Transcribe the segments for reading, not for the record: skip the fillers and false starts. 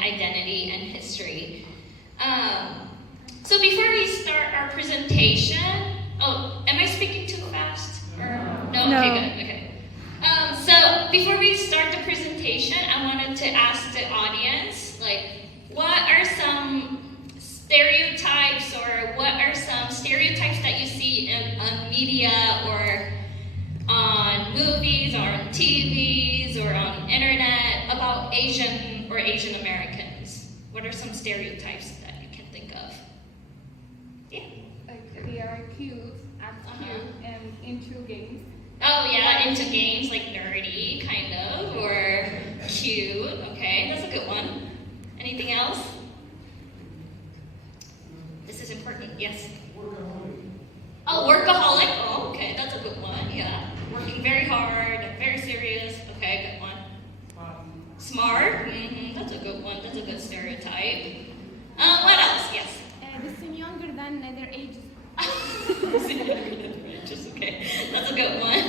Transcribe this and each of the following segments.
Identity and history. So before we start our presentation, am I speaking too fast? No? Okay, good, okay. So before we start the presentation, I wanted to ask the audience, what are some stereotypes that you see on media or on movies or on TVs or on internet about Asian Americans? What are some stereotypes that you can think of? Yeah. Like they are cute, act cute, and into games. Oh yeah, into games, like nerdy, kind of, or cute. Okay, that's a good one. Anything else? This is important. Yes. Oh, workaholic. Oh, okay, that's a good one. Yeah, working very hard, very serious. Okay, good one. Smart. That's a good one. That's a good stereotype. What else? Yes. They seem younger than their ages. Okay, that's a good one.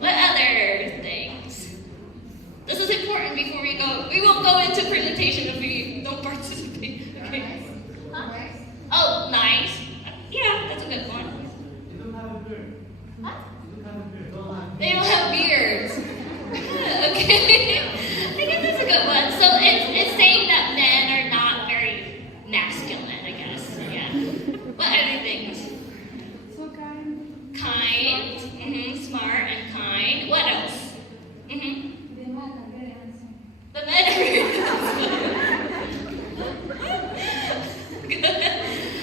What other things? This is important before we go. We won't go into presentation if we don't participate. Okay. Huh? Oh, nice. Yeah, that's a good one. They don't have a beard. What? They don't have They don't have a beard. beards. Okay. I guess that's a good one. So it's saying that men are not very masculine, I guess. Yeah. What other things? So kind. Kind. Smart and kind. What else? The men are very handsome. The men are very handsome.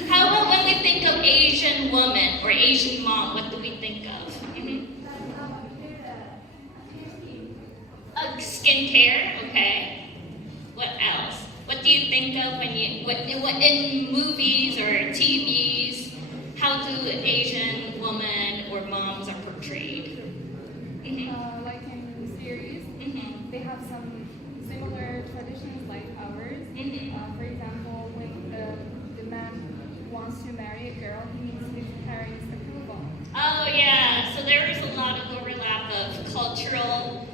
How about when we think of Asian woman or Asian mom? What do we think of? Skincare, okay. What else? What do you think of when you what in movies or TVs? How do Asian women or moms are portrayed? Like in series, they have some similar traditions like ours. For example, when the man wants to marry a girl, he needs his parents' approval. Oh yeah, so there is a lot of overlap of cultural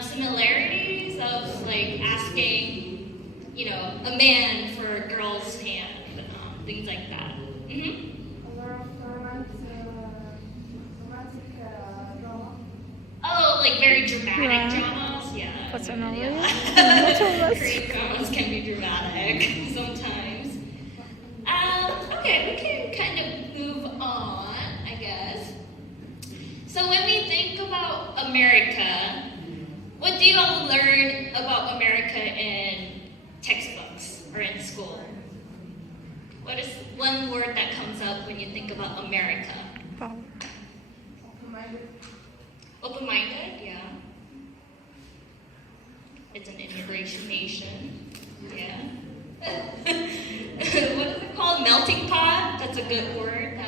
similarities of asking, a man for a girl's hand, things like that. A lot of romantic drama. Oh, very dramatic dramas? Yeah. Korean dramas can be dramatic sometimes. Okay, we can kind of move on, I guess. So when we think about America, what do you all learn about America in textbooks or in school? What is one word that comes up when you think about America? Open-minded. Open-minded, yeah. It's an immigration nation, yeah. What is it called? Melting pot? That's a good word.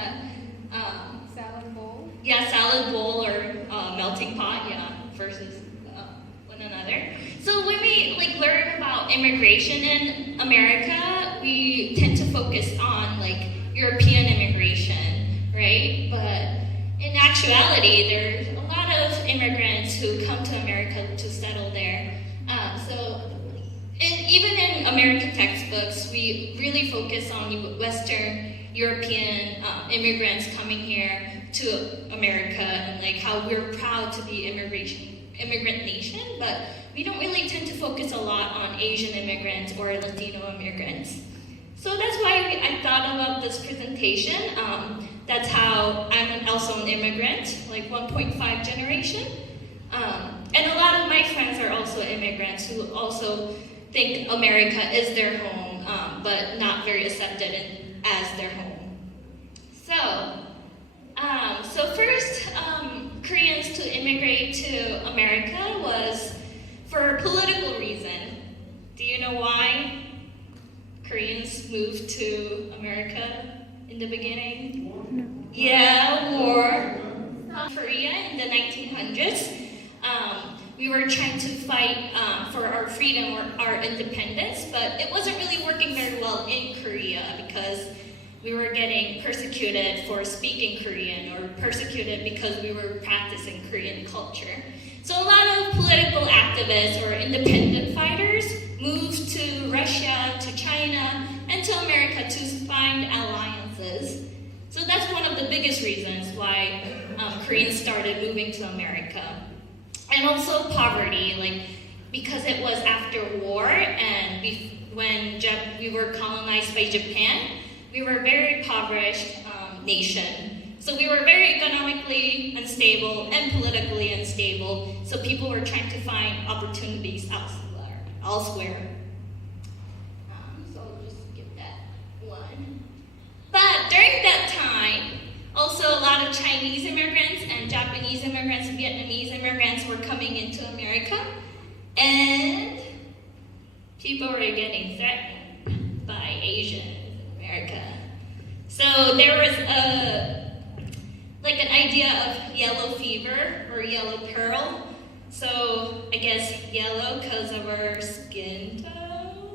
Salad bowl. Yeah, salad bowl or melting pot, yeah, versus one another. So when we learn about immigration in America, we tend to focus on European immigration, right? But in actuality, there's a lot of immigrants who come to America to settle there. Even in American textbooks, we really focus on Western European immigrants coming here to America and how we're proud to be immigrant nation, but we don't really tend to focus a lot on Asian immigrants or Latino immigrants. So that's why I thought about this presentation. That's how I'm also an immigrant, 1.5 generation. And a lot of my friends are also immigrants who also think America is their home, but not very accepted as their home. So first, Koreans to immigrate to America was for political reason. know why Koreans moved to America in the beginning? No. Yeah, war. Korea in the 1900s. We were trying to fight for our freedom or our independence, but it wasn't really working very well in Korea because we were getting persecuted for speaking Korean or persecuted because we were practicing Korean culture. So a lot of political activists or independent fighters moved to Russia, to China, and to America to find alliances. So that's one of the biggest reasons why Koreans started moving to America. And also poverty, like because it was after war and when we were colonized by Japan, we were a very impoverished nation. So we were very economically unstable and politically unstable. So people were trying to find opportunities elsewhere. So I'll just skip that one. But during that time, also a lot of Chinese immigrants and Japanese immigrants, Vietnamese immigrants were coming into America. And people were getting threatened by Asians in America. So there was an idea of yellow fever or yellow peril. So I guess yellow because of our skin tone.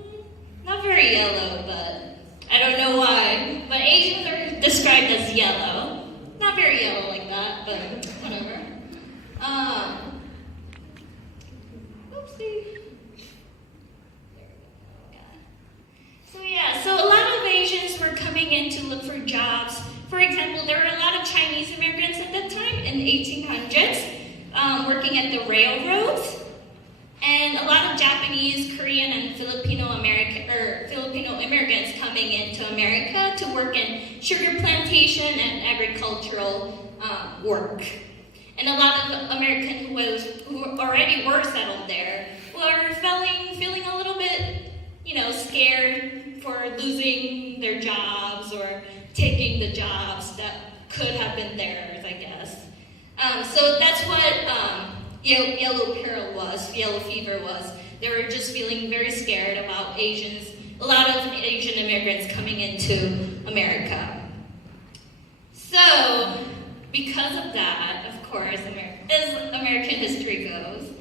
Not very yellow, but I don't know why. But Asians are described as yellow. Not very yellow like that, but whatever. Oopsie. So a lot of Asians were coming in to look for jobs. For example, there were a lot of Chinese immigrants at that time in the 1800s working at the railroads. And a lot of Japanese, Korean, and Filipino immigrants coming into America to work in sugar plantation and agricultural work. And a lot of Americans who already were settled there were feeling a little bit, scared for losing their jobs or taking the jobs that could have been theirs, I guess. So that's what yellow peril was, yellow fever was. They were just feeling very scared about a lot of Asian immigrants coming into America. So, because of that, of course, as American history goes,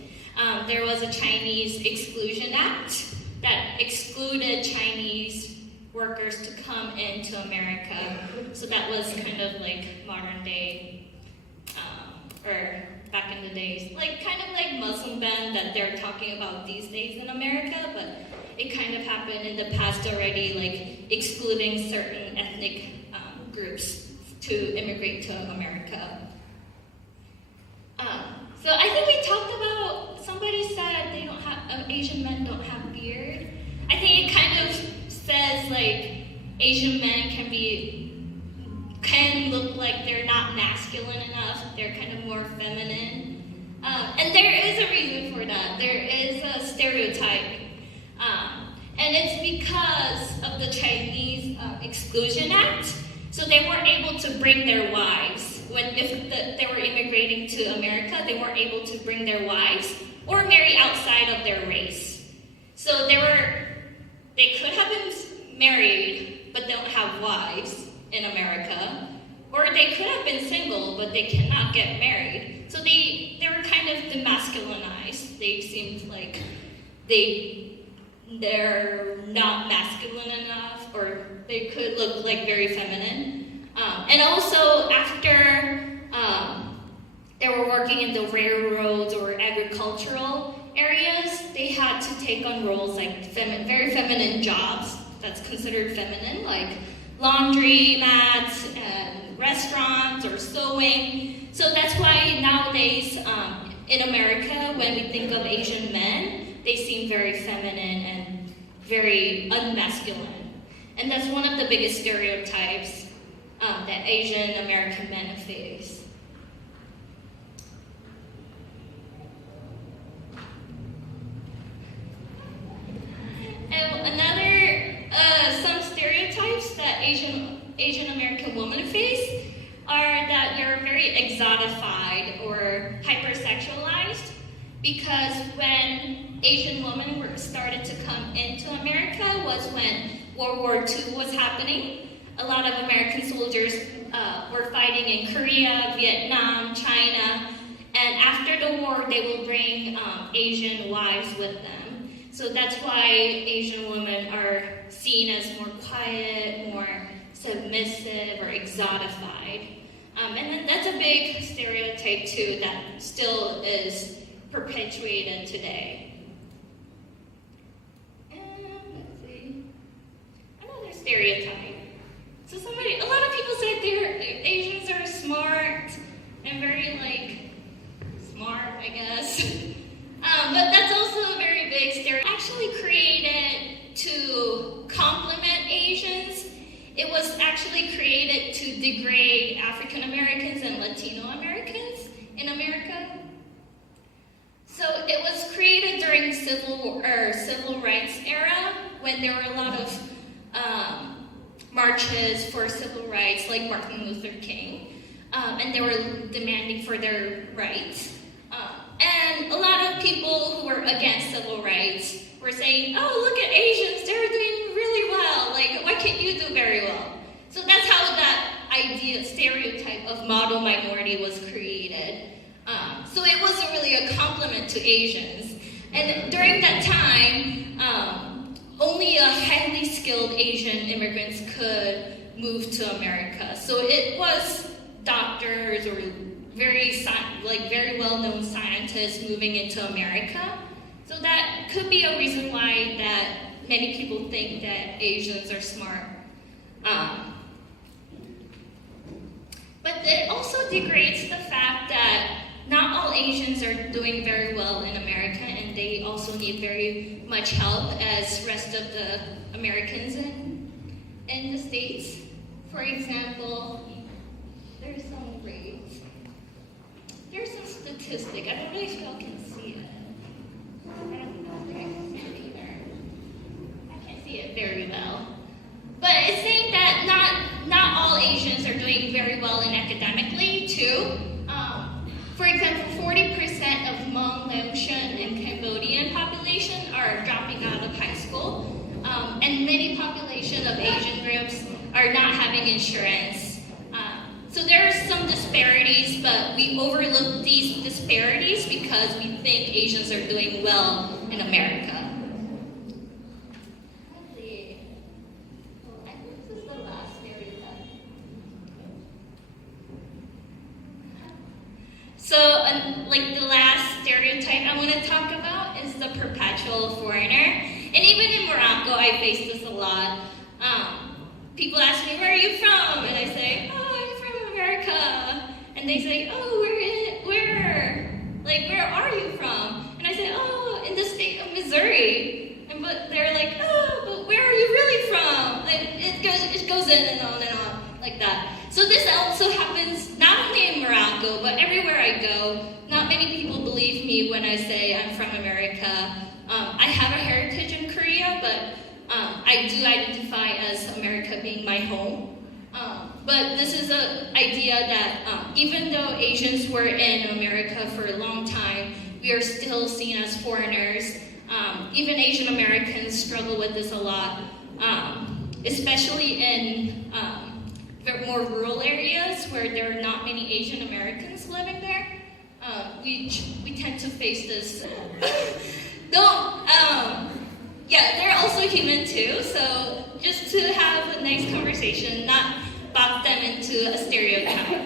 there was a Chinese Exclusion Act that excluded Chinese workers to come into America. So that was kind of like modern day, or back in the days, kind of like Muslim ban that they're talking about these days in America, but it kind of happened in the past already, excluding certain ethnic groups to immigrate to America. So I think we talked about, somebody said Asian men don't have beard. I think it kind of says Asian men can look like they're not masculine enough. They're kind of more feminine. And there is a reason for that. There is a stereotype. And it's because of the Chinese Exclusion Act. So they weren't able to bring their wives. If they were immigrating to America, they weren't able to bring their wives or marry outside of their race. So they could have been married but don't have wives in America, or they could have been single but they cannot get married. So they were kind of demasculinized. They seemed like they're not masculine enough, or they could look very feminine. And also after they were working in the railroads or agricultural areas, they had to take on roles very feminine jobs that's considered feminine, like laundry mats and restaurants or sewing. So that's why nowadays in America, when we think of Asian men, they seem very feminine and very unmasculine. And that's one of the biggest stereotypes that Asian American men face. And some stereotypes that Asian American women face are that they're very exotified or hypersexualized. because when Asian women started to come into America was when World War II was happening. A lot of American soldiers were fighting in Korea, Vietnam, China, and after the war they will bring Asian wives with them. So that's why Asian women are seen as more quiet, more submissive, or exotified. And then that's a big stereotype too that still is perpetuated today. And let's see, another stereotype. So a lot of people say Asians are smart and very smart, I guess. But that's also a very big stereotype. Actually created to compliment Asians. It was actually created to degrade African Americans and Latino Americans in America. So it was created during civil rights era when there were a lot of marches for civil rights, like Martin Luther King, and they were demanding for their rights. And a lot of people who were against civil rights were saying, "Oh, look at Asians, they're doing really well. Why can't you do very well?" So that's how that stereotype of model minority was created. So it wasn't really a compliment to Asians. And during that time, only a highly skilled Asian immigrants could move to America. So it was doctors or very well-known scientists moving into America. So that could be a reason why that many people think that Asians are smart. But it also degrades the fact that not all Asians are doing very well in America, and they also need very much help as rest of the Americans in the States. For example, there's some rates. There's some statistic. I don't know if y'all can see it. I don't know if I can see it either. I can't see it very well. But it's saying that not all Asians are doing very well in academically too. For example, 40% of Hmong, Laotian, and Cambodian population are dropping out of high school. And many population of Asian groups are not having insurance. So there are some disparities, but we overlook these disparities because we think Asians are doing well in America. Let's see. I think this is the last stereotype. So, the last stereotype I want to talk about is the perpetual foreigner. And even in Morocco, I face this a lot. People ask me, "Where are you from?" And I say, "Oh, I'm from America." And they say, "Oh, where are you from?" And I say, "Oh, in the state of Missouri." But they're like, "Oh, but where are you really from?" And it goes in and on like that. So this also happens not only in Morocco, but everywhere I go. Not many people believe me when I say I'm from America. I have a heritage in Korea, but I do identify as America being my home. But this is an idea that even though Asians were in America for a long time, we are still seen as foreigners. Even Asian Americans struggle with this a lot, especially in more rural areas where there are not many Asian Americans living there. We tend to face this. They're also human too, so just to have a nice conversation, not box them into a stereotype.